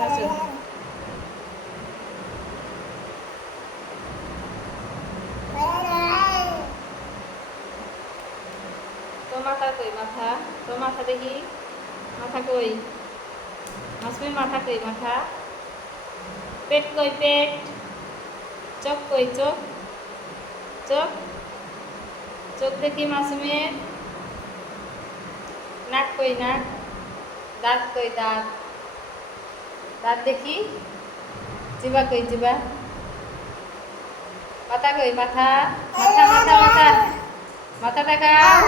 নাচো। তো মাথা কই মাথা? তো মাথা দেখি, মাথা কই? মাসুমের মাথা কই মাথা? পেট কই পেট? চোখ কই চোখ? চোখ চোখ দেখি মাসুমের। নাক কই নাক? দাঁত কই দাঁত? দাঁত দেখি। জিবা কই জিবা? মাথা কই মাথা? মাথা মাথা মাথা, মাথা দেখাও।